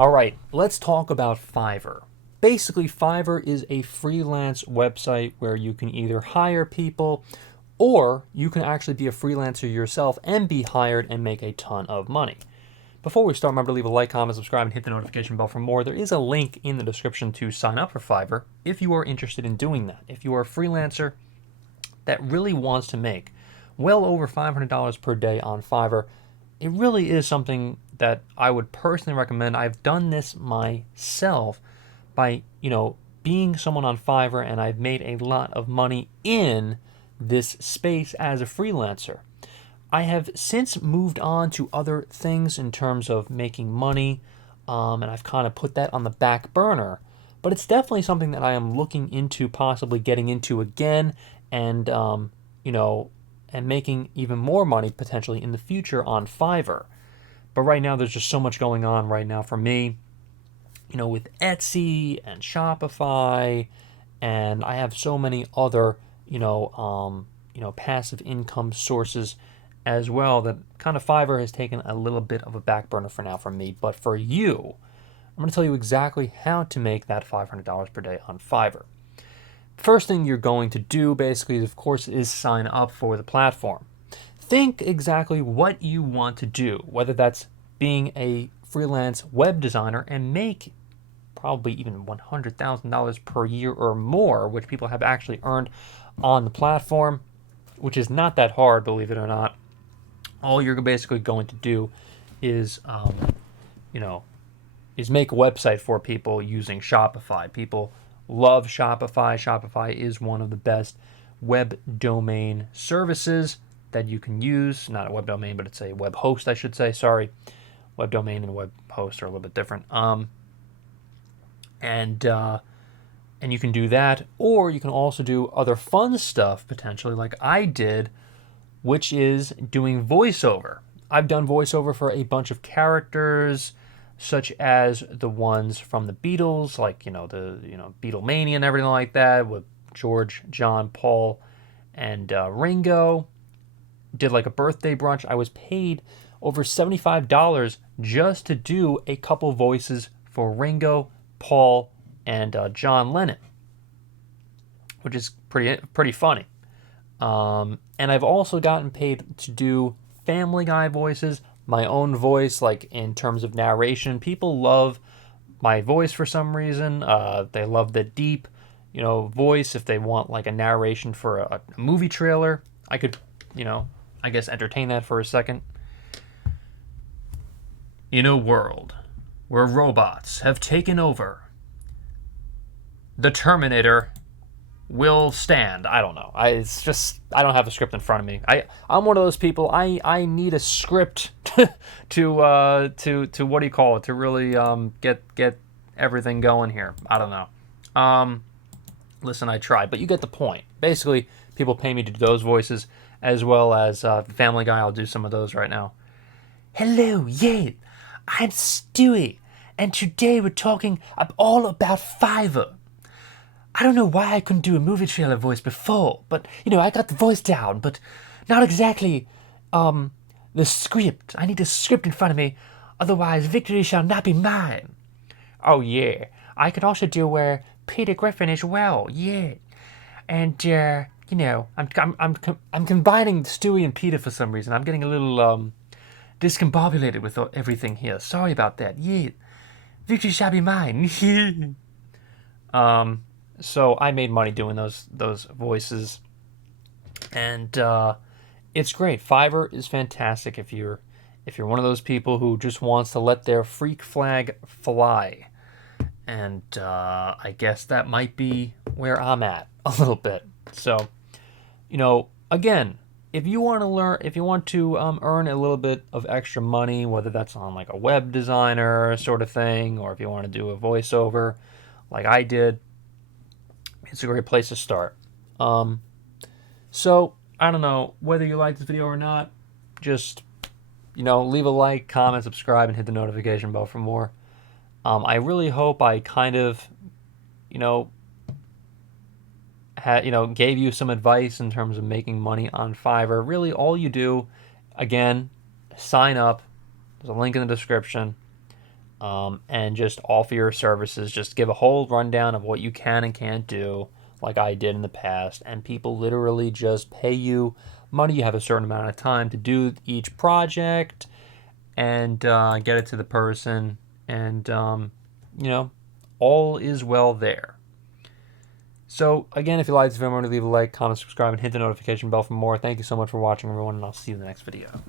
All right, let's talk about Fiverr. Basically, Fiverr is a freelance website where you can either hire people or you can actually be a freelancer yourself and be hired and make a ton of money. Before we start, remember to leave a like, comment, subscribe, and hit the notification bell for more. There is a link in the description to sign up for Fiverr if you are interested in doing that. If you are a freelancer that really wants to make well over $500 per day on Fiverr, it really is something that I would personally recommend. I've done this myself by, being someone on Fiverr, and I've made a lot of money in this space as a freelancer. I have since moved on to other things in terms of making money, and I've kind of put that on the back burner. But it's definitely something that I am looking into possibly getting into again, and and making even more money potentially in the future on Fiverr. But right now, there's just so much going on right now for me, with Etsy and Shopify, and I have so many other, passive income sources as well that kind of Fiverr has taken a little bit of a back burner for now for me. But for you, I'm going to tell you exactly how to make that $500 per day on Fiverr. First thing you're going to do basically, of course, is sign up for the platform. Think exactly what you want to do, whether that's being a freelance web designer and make probably even $100,000 per year or more, which people have actually earned on the platform, which is not that hard, believe it or not. All you're basically going to do is, is make a website for people using Shopify. People love Shopify. Shopify is one of the best web domain services that you can use. Not a web domain, but it's a web host, I should say. Sorry. Web domain and web host are a little bit different. And you can do that, or you can also do other fun stuff potentially, like I did, which is doing voiceover. I've done voiceover for a bunch of characters, such as the ones from the Beatles, like Beatlemania and everything like that, with George, John, Paul, and Ringo. Did like a birthday brunch. I was paid over $75 just to do a couple voices for Ringo, Paul, and John Lennon, which is pretty funny. And I've also gotten paid to do Family Guy voices, my own voice, like in terms of narration. People love my voice for some reason. They love the deep, voice. If they want like a narration for a movie trailer, I could, I guess entertain that for a second. In a world where robots have taken over, the Terminator will stand. I don't know. I don't have a script in front of me. I'm one of those people. I need a script to what do you call it, to really get everything going here. I don't know. Listen, I tried, but you get the point. Basically, people pay me to do those voices as well as Family Guy. I'll do some of those right now. Hello, yeah, I'm Stewie, and today we're talking all about Fiverr. I don't know why I couldn't do a movie trailer voice before, but, I got the voice down, but not exactly, the script. I need a script in front of me, otherwise victory shall not be mine. Oh, yeah. I could also do where Peter Griffin as well, yeah. And, I'm combining Stewie and Peter for some reason. I'm getting a little, discombobulated with everything here. Sorry about that, yeah. Victory shall be mine. So I made money doing those voices, and it's great. Fiverr is fantastic if you're one of those people who just wants to let their freak flag fly, and I guess that might be where I'm at a little bit. So, again, if you want to earn a little bit of extra money, whether that's on like a web designer sort of thing, or if you want to do a voiceover, like I did. It's a great place to start. So, I don't know whether you like this video or not. Just, leave a like, comment, subscribe, and hit the notification bell for more. I really hope I kind of, gave you some advice in terms of making money on Fiverr. Really, all you do, again, sign up. There's a link in the description. and just offer your services. Just give a whole rundown of what you can and can't do, like I did in the past. And people literally just pay you money. You have a certain amount of time to do each project and get it to the person. And, all is well there. So, again, if you like this video, remember to leave a like, comment, subscribe, and hit the notification bell for more. Thank you so much for watching, everyone, and I'll see you in the next video.